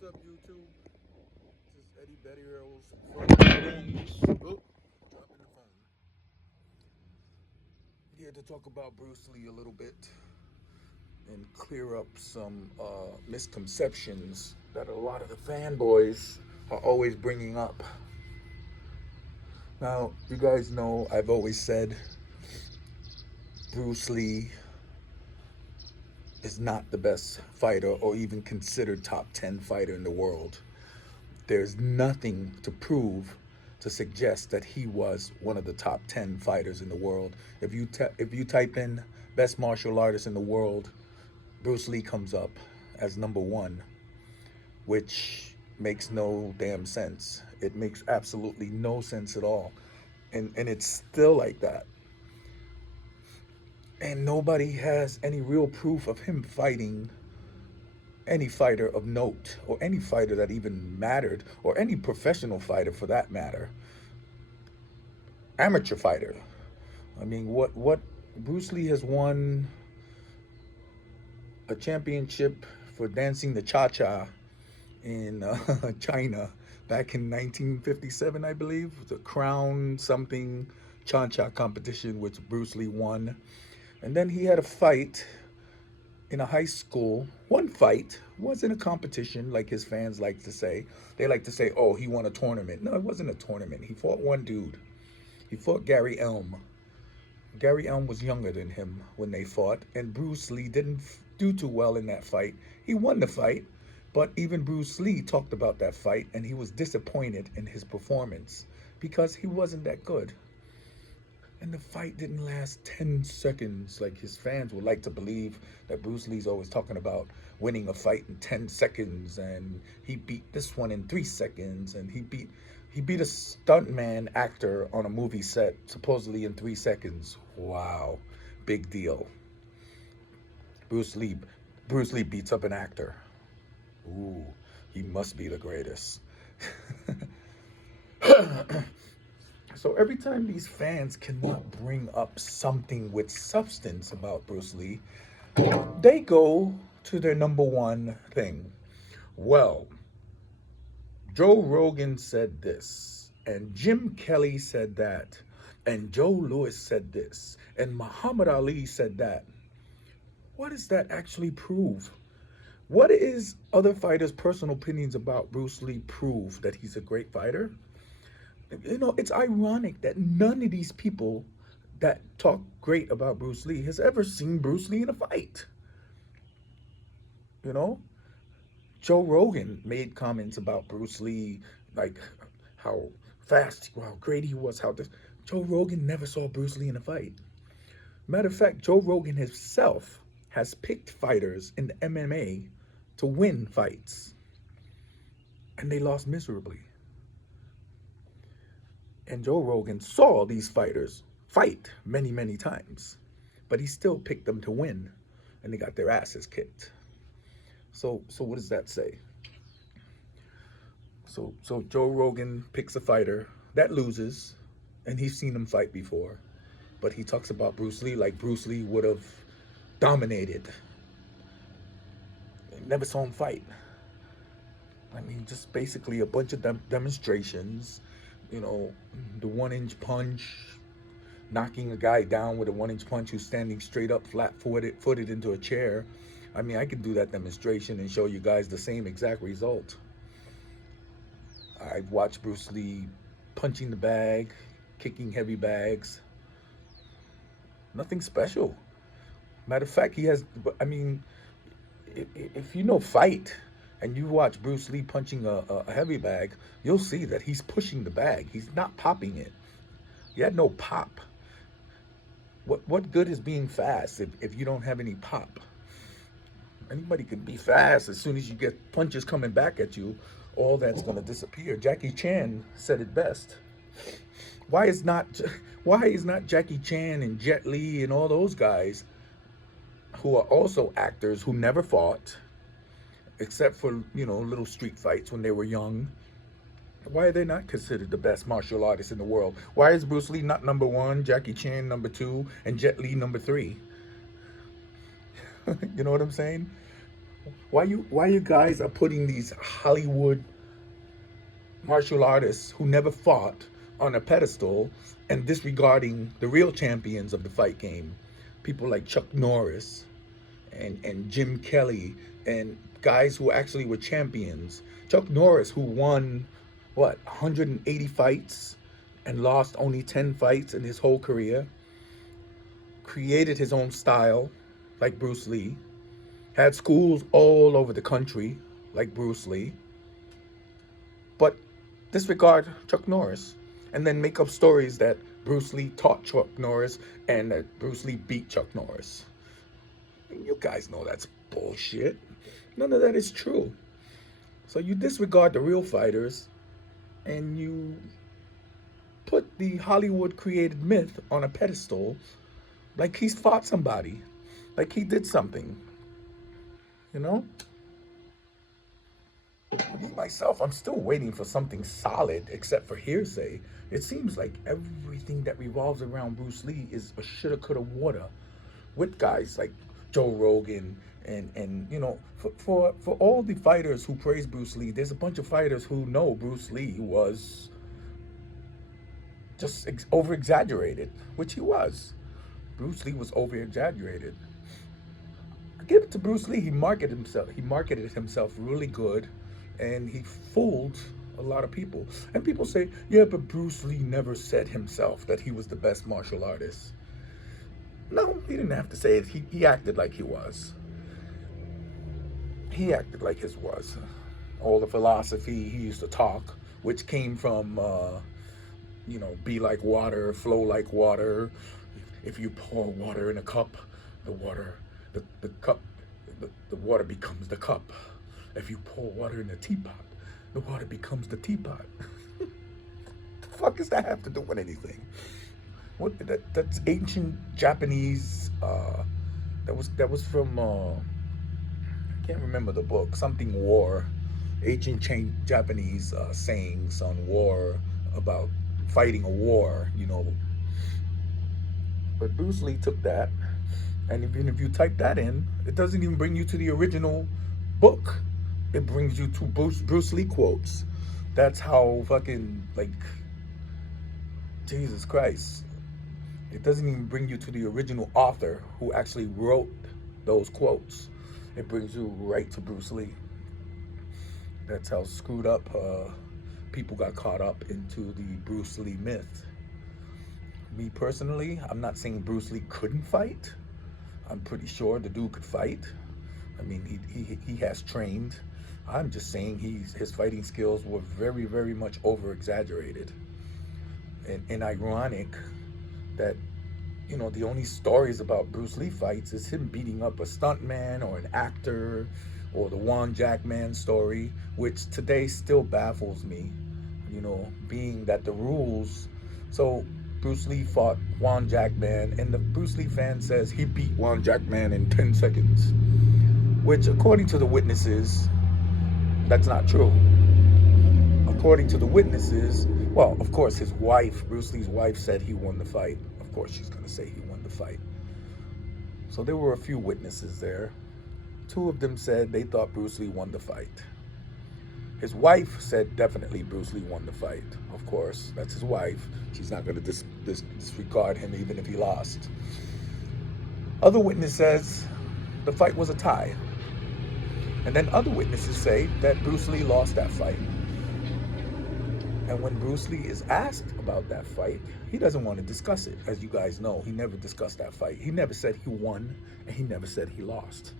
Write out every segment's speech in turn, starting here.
What's up, YouTube? This is Eddie Berrios from dropping the phone. Here to talk about Bruce Lee a little bit and clear up some misconceptions that a lot of the fanboys are always bringing up. Now, you guys know I've always said Bruce Lee is not the best fighter or even considered top 10 fighter in the world. There's nothing to prove to suggest that he was one of the top 10 fighters in the world. If you type in best martial artist in the world, Bruce Lee comes up as number 1, which makes no damn sense. It makes absolutely no sense at all. And it's still like that. And nobody has any real proof of him fighting any fighter of note, or any fighter that even mattered, or any professional fighter for that matter. Amateur fighter. I mean, what Bruce Lee has won a championship for dancing the cha-cha in China back in 1957, I believe. The Crown something cha-cha competition, which Bruce Lee won. And then he had a fight in a high school. One fight wasn't a competition like his fans like to say. They like to say, oh, he won a tournament. No, it wasn't a tournament. He fought one dude. He fought Gary Elm. Gary Elm was younger than him when they fought, and Bruce Lee didn't do too well in that fight. He won the fight, but even Bruce Lee talked about that fight, and he was disappointed in his performance because he wasn't that good. And the fight didn't last 10 seconds like his fans would like to believe, that Bruce Lee's always talking about winning a fight in 10 seconds, and he beat this one in 3 seconds, and he beat a stuntman actor on a movie set supposedly in 3 seconds. Wow, big deal. Bruce Lee Bruce Lee beats up an actor. Ooh, he must be the greatest. So every time these fans cannot bring up something with substance about Bruce Lee, they go to their number one thing. Well, Joe Rogan said this, and Jim Kelly said that, and Joe Louis said this, and Muhammad Ali said that. What does that actually prove? What is other fighters' personal opinions about Bruce Lee prove that he's a great fighter? You know, it's ironic that none of these people that talk great about Bruce Lee has ever seen Bruce Lee in a fight. You know, Joe Rogan made comments about Bruce Lee, like how fast, how great he was, how this. Joe Rogan never saw Bruce Lee in a fight. Matter of fact, Joe Rogan himself has picked fighters in the MMA to win fights, and they lost miserably. And Joe Rogan saw these fighters fight many, many times, but he still picked them to win, and they got their asses kicked. So what does that say? So Joe Rogan picks a fighter that loses, and he's seen him fight before, but he talks about Bruce Lee like Bruce Lee would have dominated. Never saw him fight. I mean, just basically a bunch of demonstrations. You know, the 1 inch punch, knocking a guy down with a 1 inch punch who's standing straight up, footed into a chair. I mean, I could do that demonstration and show you guys the same exact result. I've watched Bruce Lee punching the bag, kicking heavy bags. Nothing special. Matter of fact, he has, I mean, if you know fight and you watch Bruce Lee punching a heavy bag, you'll see that he's pushing the bag. He's not popping it. He had no pop. What good is being fast if you don't have any pop? Anybody can be fast. As soon as you get punches coming back at you, all that's going to disappear. Jackie Chan said it best. Why is not Jackie Chan and Jet Li and all those guys who are also actors who never fought, except for, you know, little street fights when they were young? Why are they not considered the best martial artists in the world? Why is Bruce Lee not number one, Jackie Chan number two, and Jet Li number three? You know what I'm saying? Why you guys are putting these Hollywood martial artists who never fought on a pedestal and disregarding the real champions of the fight game? People like Chuck Norris and Jim Kelly and guys who actually were champions. Chuck Norris, who won, what, 180 fights and lost only 10 fights in his whole career, created his own style like Bruce Lee, had schools all over the country like Bruce Lee, but disregard Chuck Norris and then make up stories that Bruce Lee taught Chuck Norris and that Bruce Lee beat Chuck Norris. You guys know that's bullshit. None of that is true. So you disregard the real fighters and you put the Hollywood created myth on a pedestal like he's fought somebody, like he did something. You know? Me, myself, I'm still waiting for something solid except for hearsay. It seems like everything that revolves around Bruce Lee is a shoulda, coulda, woulda with guys like Joe Rogan and you know, for all the fighters who praise Bruce Lee, there's a bunch of fighters who know Bruce Lee was just over exaggerated, which he was. Bruce Lee was over exaggerated. Give it to Bruce Lee. He marketed himself. He marketed himself really good, and he fooled a lot of people. And people say, yeah, but Bruce Lee never said himself that he was the best martial artist. No, he didn't have to say it. He acted like he was. He acted like his was. All the philosophy he used to talk, which came from, you know, be like water, flow like water. If you pour water in a cup, the water, the cup, the water becomes the cup. If you pour water in a teapot, the water becomes the teapot. The fuck does that have to do with anything? That's ancient Japanese. That was from I can't remember the book. Something war, ancient Japanese sayings on war about fighting a war. You know, but Bruce Lee took that, and even if you type that in, it doesn't even bring you to the original book. It brings you to Bruce Lee quotes. That's how fucking, like, Jesus Christ. It doesn't even bring you to the original author who actually wrote those quotes. It brings you right to Bruce Lee. That's how screwed up people got caught up into the Bruce Lee myth. Me personally, I'm not saying Bruce Lee couldn't fight. I'm pretty sure the dude could fight. I mean, he has trained. I'm just saying his fighting skills were very, very much over exaggerated. And ironic that, you know, the only stories about Bruce Lee fights is him beating up a stuntman or an actor, or the Juan Jackman story, which today still baffles me, you know, being that the rules. So Bruce Lee fought Juan Jackman, and the Bruce Lee fan says he beat Juan Jackman in 10 seconds, which, according to the witnesses, that's not true. According to the witnesses, well, of course, his wife, Bruce Lee's wife, said he won the fight. Of course, she's going to say he won the fight. So there were a few witnesses there. Two of them said they thought Bruce Lee won the fight. His wife said definitely Bruce Lee won the fight. Of course, that's his wife. She's not going to disregard him even if he lost. Other witness says the fight was a tie. And then other witnesses say that Bruce Lee lost that fight. And when Bruce Lee is asked about that fight, he doesn't want to discuss it. As you guys know, he never discussed that fight. He never said he won, and he never said he lost.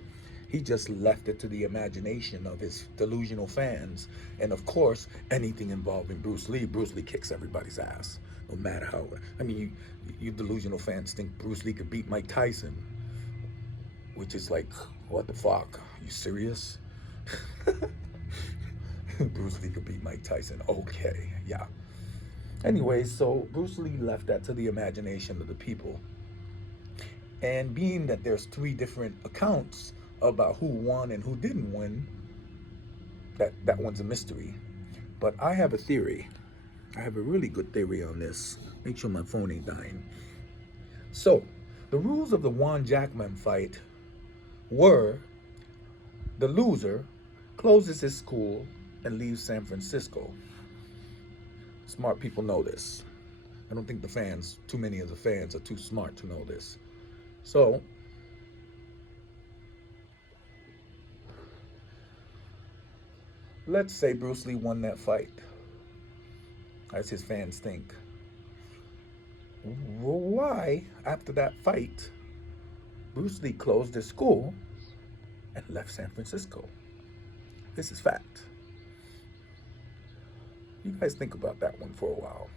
He just left it to the imagination of his delusional fans. And of course, anything involving Bruce Lee kicks everybody's ass. No matter how, I mean, you delusional fans think Bruce Lee could beat Mike Tyson, which is like, what the fuck? Are you serious? Bruce Lee could beat Mike Tyson. Okay, yeah. Anyway, so Bruce Lee left that to the imagination of the people. And being that there's 3 different accounts about who won and who didn't win, that one's a mystery. But I have a theory. I have a really good theory on this. Make sure my phone ain't dying. So, the rules of the Juan Jackman fight were The loser closes his school and leaves San Francisco. Smart people know this. I don't think the fans, too many of the fans, are too smart to know this. So, let's say Bruce Lee won that fight, as his fans think. Why, after that fight, Bruce Lee closed his school and left San Francisco? This is fact. You guys think about that one for a while.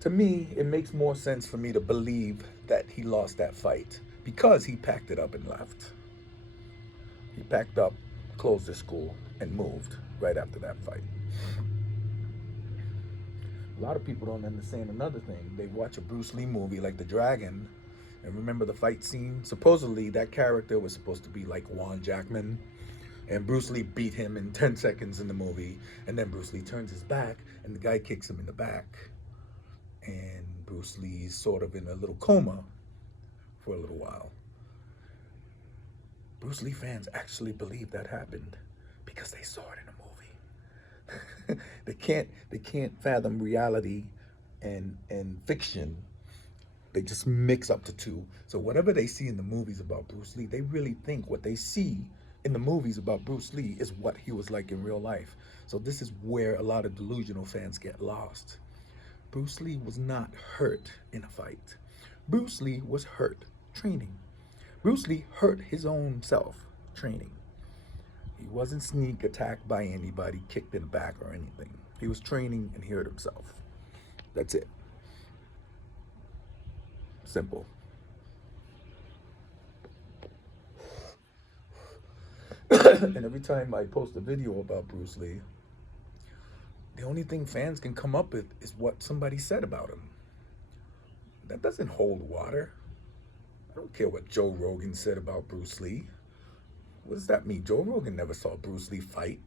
To me, it makes more sense for me to believe that he lost that fight because he packed it up and left. He packed up, closed his school, and moved right after that fight. A lot of people don't understand another thing. They watch a Bruce Lee movie like The Dragon and remember the fight scene. Supposedly, that character was supposed to be like Juan Jackman, and Bruce Lee beat him in 10 seconds in the movie, and then Bruce Lee turns his back, and the guy kicks him in the back. And Bruce Lee's sort of in a little coma for a little while. Bruce Lee fans actually believe that happened because they saw it in a movie. they can't fathom reality and fiction. They just mix up the two. So whatever they see in the movies about Bruce Lee, they really think what they see in the movies about Bruce Lee is what he was like in real life. So this is where a lot of delusional fans get lost. Bruce Lee was not hurt in a fight. Bruce Lee was hurt training. Bruce Lee hurt his own self training. He wasn't sneak attacked by anybody, kicked in the back or anything. He was training and he hurt himself. That's it. Simple. And every time I post a video about Bruce Lee, the only thing fans can come up with is what somebody said about him. That doesn't hold water. I don't care what Joe Rogan said about Bruce Lee. What does that mean? Joe Rogan never saw Bruce Lee fight.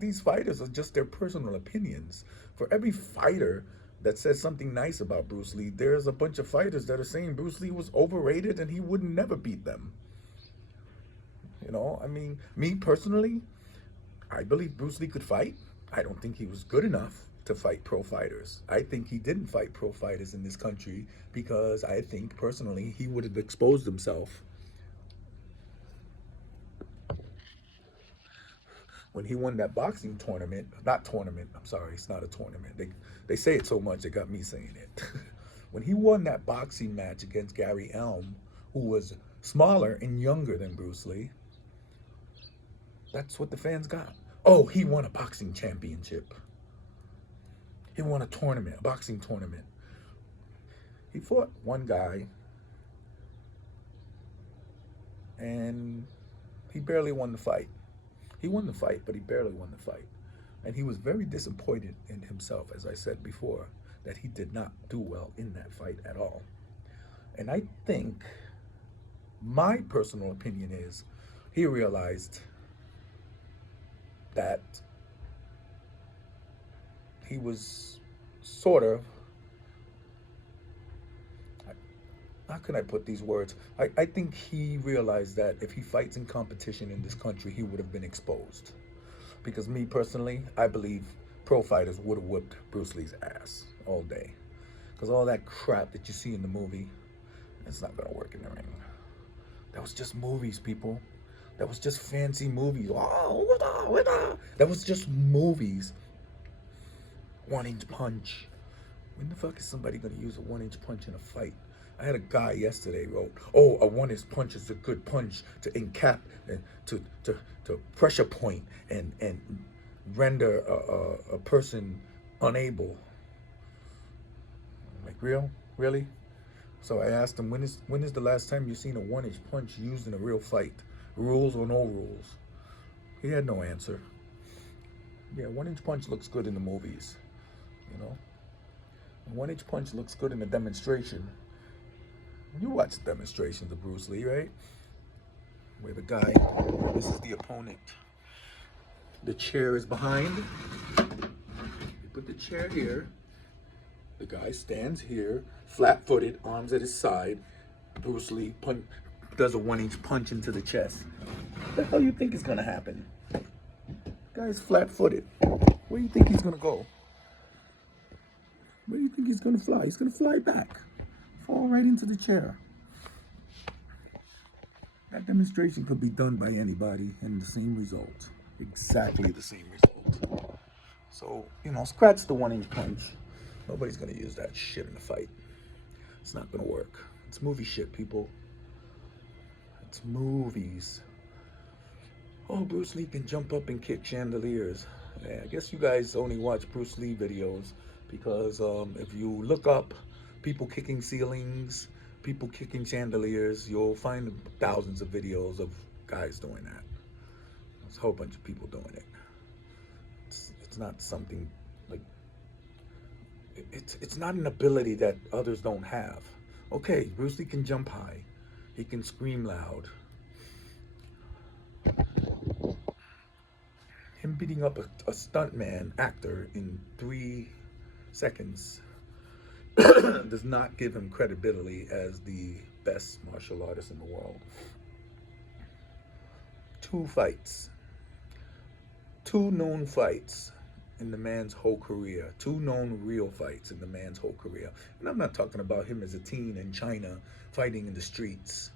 These fighters are just their personal opinions. For every fighter that says something nice about Bruce Lee, there's a bunch of fighters that are saying Bruce Lee was overrated and he would never beat them. Me personally, I believe Bruce Lee could fight. I don't think he was good enough to fight pro fighters. I think he didn't fight pro fighters in this country because I think personally he would have exposed himself. When he won that boxing tournament, I'm sorry, it's not a tournament. They say it so much, they got me saying it. When he won that boxing match against Gary Elm, who was smaller and younger than Bruce Lee, that's what the fans got. Oh, he won a boxing championship. He won a tournament, a boxing tournament. He fought one guy, and he barely won the fight. He won the fight, but he barely won the fight. And he was very disappointed in himself, as I said before, that he did not do well in that fight at all. And I think my personal opinion is he realized that he was sort of, how can I put these words? I think he realized that if he fights in competition in this country, he would have been exposed. Because me personally, I believe pro fighters would have whipped Bruce Lee's ass all day. Because all that crap that you see in the movie, it's not going to work in the ring. That was just movies, people. That was just fancy movies. That was just movies. 1-inch punch. When the fuck is somebody going to use a 1-inch punch in a fight? I had a guy yesterday wrote, "Oh, a 1-inch punch is a good punch to encap and to pressure point and render a person unable." I'm like, really? So I asked him, when is the last time you seen a 1-inch punch used in a real fight? Rules or no rules? He had no answer. Yeah, 1-inch punch looks good in the movies, A 1-inch punch looks good in a demonstration. You watch demonstrations of Bruce Lee, right? Where the guy, this is the opponent. The chair is behind. You put the chair here. The guy stands here, flat-footed, arms at his side. Bruce Lee does a 1-inch punch into the chest. What the hell you think is gonna happen? Guy's flat-footed. Where do you think he's gonna go? Where do you think he's gonna fly? He's gonna fly back, fall right into the chair. That demonstration could be done by anybody and the same result. Exactly the same result. So, scratch the 1-inch punch. Nobody's gonna use that shit in a fight. It's not gonna work. It's movie shit, people. It's movies. Oh, Bruce Lee can jump up and kick chandeliers. Yeah, I guess you guys only watch Bruce Lee videos because if you look up people kicking ceilings, people kicking chandeliers, you'll find thousands of videos of guys doing that. There's a whole bunch of people doing it. It's not something like it's not an ability that others don't have. Okay, Bruce Lee can jump high. He can scream loud. Him beating up a stuntman actor in 3 seconds does not give him credibility as the best martial artist in the world. 2 fights. 2 known fights in the man's whole career. 2 known real fights in the man's whole career. And I'm not talking about him as a teen in China fighting in the streets.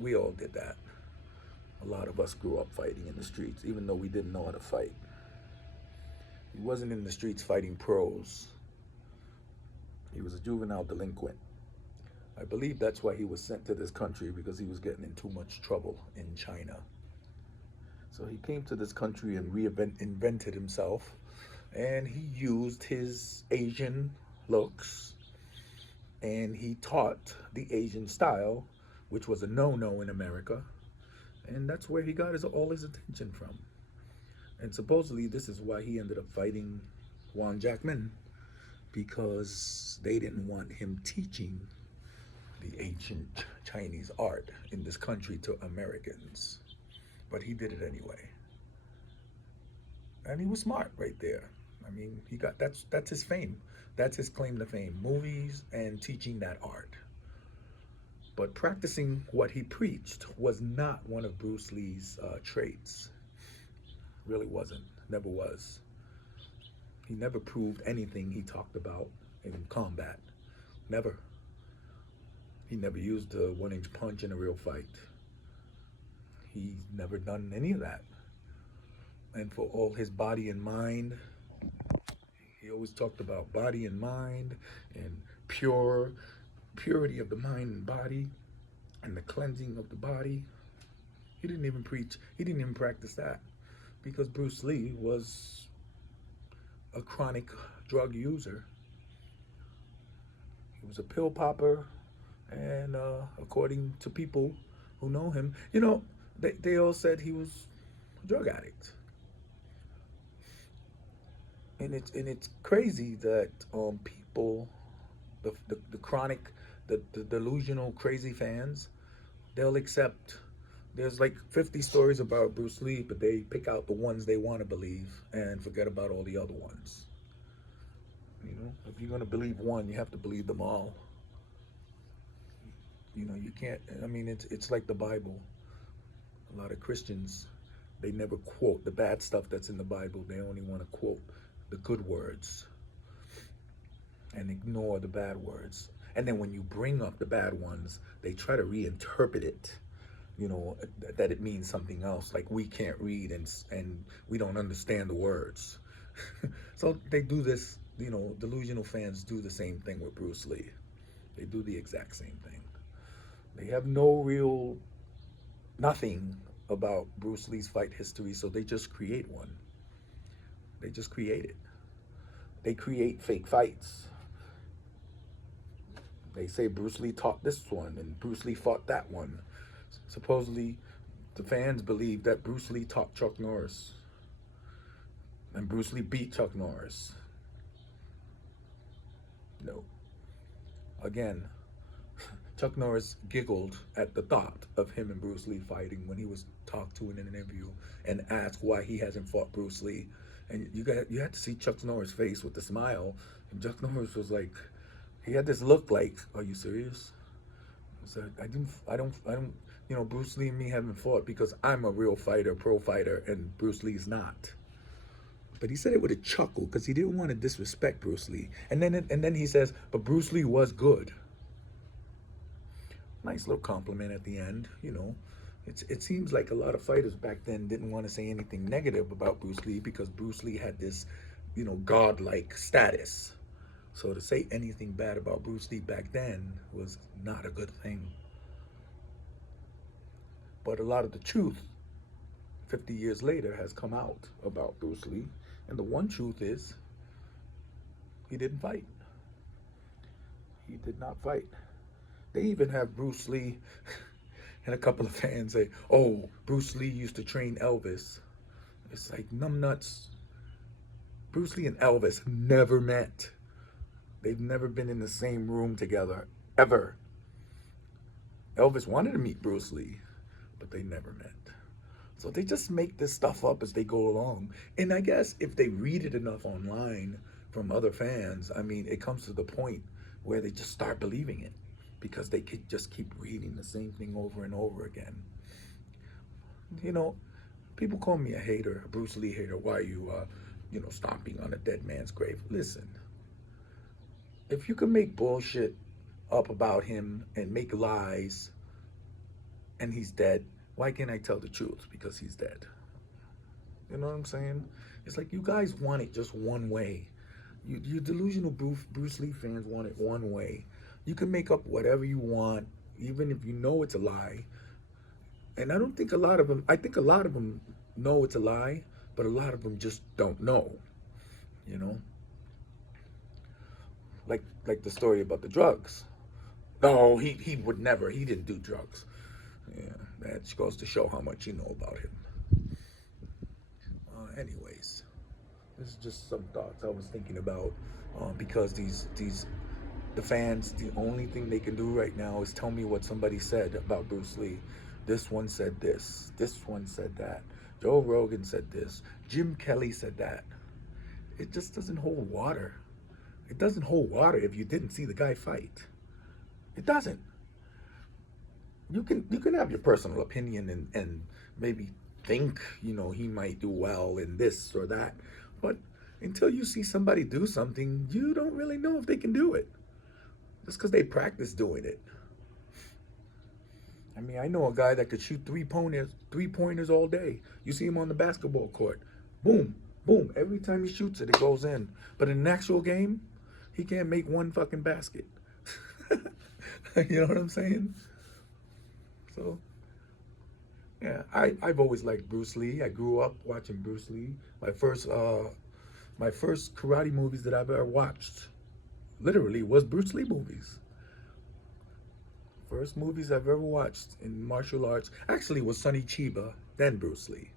We all did that. A lot of us grew up fighting in the streets, even though we didn't know how to fight. He wasn't in the streets fighting pros. He was a juvenile delinquent. I believe that's why he was sent to this country, because he was getting in too much trouble in China. So he came to this country and invented himself, and he used his Asian looks, and he taught the Asian style, which was a no-no in America. And that's where he got all his attention from. And supposedly this is why he ended up fighting Juan Jackman, because they didn't want him teaching the ancient Chinese art in this country to Americans. But he did it anyway. And he was smart right there. I mean, that's his fame. That's his claim to fame. Movies and teaching that art. But practicing what he preached was not one of Bruce Lee's traits. Really wasn't. Never was. He never proved anything he talked about in combat. Never. He never used a 1-inch punch in a real fight. He's never done any of that. And for all his body and mind, he always talked about body and mind and purity of the mind and body and the cleansing of the body. He didn't even preach, he didn't even practice that, because Bruce Lee was a chronic drug user. He was a pill popper, and according to people who know him, they all said he was a drug addict. And it's crazy that people, the chronic, the delusional crazy fans, they'll accept. There's like 50 stories about Bruce Lee, but they pick out the ones they want to believe and forget about all the other ones. If you're going to believe one, you have to believe them all. You can't. I mean, it's like the Bible. A lot of Christians, they never quote the bad stuff that's in the Bible. They only want to quote the good words and ignore the bad words. And then when you bring up the bad ones, they try to reinterpret it, that it means something else. Like we can't read and we don't understand the words. So they do this, delusional fans do the same thing with Bruce Lee. They do the exact same thing. They have nothing about Bruce Lee's fight history, so they just create one. They just create it. They create fake fights. They say Bruce Lee taught this one and Bruce Lee fought that one. Supposedly, the fans believe that Bruce Lee taught Chuck Norris and Bruce Lee beat Chuck Norris. No. Again, Chuck Norris giggled at the thought of him and Bruce Lee fighting when he was talked to in an interview and asked why he hasn't fought Bruce Lee. And you had to see Chuck Norris' face with the smile. And Chuck Norris was like, he had this look like, are you serious? So I don't. Bruce Lee and me haven't fought because I'm a real fighter, pro fighter, and Bruce Lee's not. But he said it with a chuckle because he didn't want to disrespect Bruce Lee. And then he says, but Bruce Lee was good. Nice little compliment at the end. It seems like a lot of fighters back then didn't want to say anything negative about Bruce Lee because Bruce Lee had this, godlike status. So to say anything bad about Bruce Lee back then was not a good thing. But a lot of the truth, 50 years later, has come out about Bruce Lee. And the one truth is, he didn't fight. He did not fight. They even have Bruce Lee and a couple of fans say, oh, Bruce Lee used to train Elvis. It's like, numbnuts. Bruce Lee and Elvis never met. They've never been in the same room together, ever. Elvis wanted to meet Bruce Lee, but they never met. So they just make this stuff up as they go along. And I guess if they read it enough online from other fans, it comes to the point where they just start believing it because they could just keep reading the same thing over and over again. People call me a hater, a Bruce Lee hater. Why are you, stomping on a dead man's grave? Listen, if you can make bullshit up about him and make lies and he's dead, why can't I tell the truth? Because he's dead. You know what I'm saying? It's like you guys want it just one way. You delusional Bruce Lee fans want it one way. You can make up whatever you want, even if you know it's a lie. And I don't think a lot of them, I think a lot of them know it's a lie, but a lot of them just don't know, you know? Like the story about the drugs. No, he would never, he didn't do drugs. Yeah, that goes to show how much you know about him. Anyways, this is just some thoughts I was thinking about because the fans, the only thing they can do right now is tell me what somebody said about Bruce Lee. This one said this. This one said that. Joe Rogan said this. Jim Kelly said that. It just doesn't hold water. It doesn't hold water if you didn't see the guy fight. It doesn't. You can have your personal opinion and maybe think, he might do well in this or that. But until you see somebody do something, you don't really know if they can do it. Just because they practice doing it. I know a guy that could shoot three-pointers all day. You see him on the basketball court. Boom, boom. Every time he shoots it, it goes in. But in an actual game, he can't make one fucking basket. You know what I'm saying? So, yeah, I've always liked Bruce Lee. I grew up watching Bruce Lee. My first karate movies that I've ever watched, literally, was Bruce Lee movies. First movies I've ever watched in martial arts actually was Sonny Chiba, then Bruce Lee.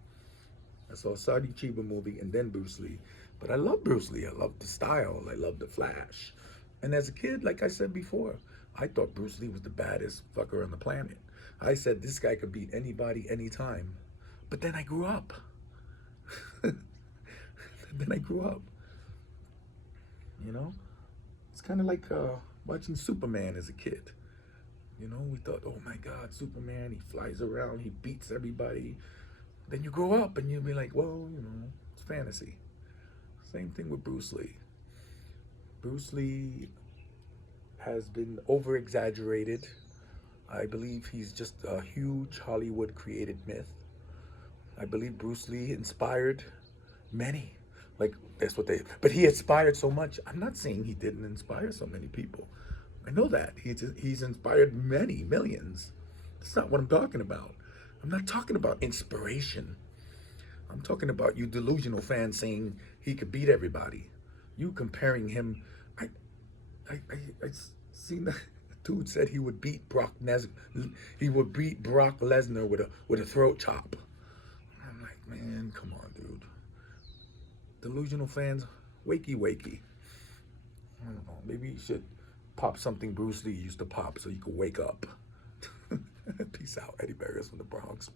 I saw a Sonny Chiba movie and then Bruce Lee. But I love Bruce Lee. I love the style. I love the flash. And as a kid, like I said before, I thought Bruce Lee was the baddest fucker on the planet. I said this guy could beat anybody, anytime. But then I grew up. Then I grew up. It's kind of like watching Superman as a kid. We thought, oh my God, Superman, he flies around, he beats everybody. Then you grow up and you'll be like, well, it's fantasy. Same thing with Bruce Lee. Bruce Lee has been over-exaggerated. I believe he's just a huge Hollywood created myth. I believe Bruce Lee inspired many. Like, that's what but he inspired so much. I'm not saying he didn't inspire so many people. I know that. He's inspired many, millions. That's not what I'm talking about. I'm not talking about inspiration. I'm talking about you delusional fans saying he could beat everybody. You comparing him. I seen the dude said he would beat Brock Lesnar. He would beat Brock Lesnar with a throat chop. I'm like, man, come on, dude. Delusional fans, wakey, wakey. I don't know. Maybe you should pop something Bruce Lee used to pop so you could wake up. Peace out. Eddie Berrios from the Bronx.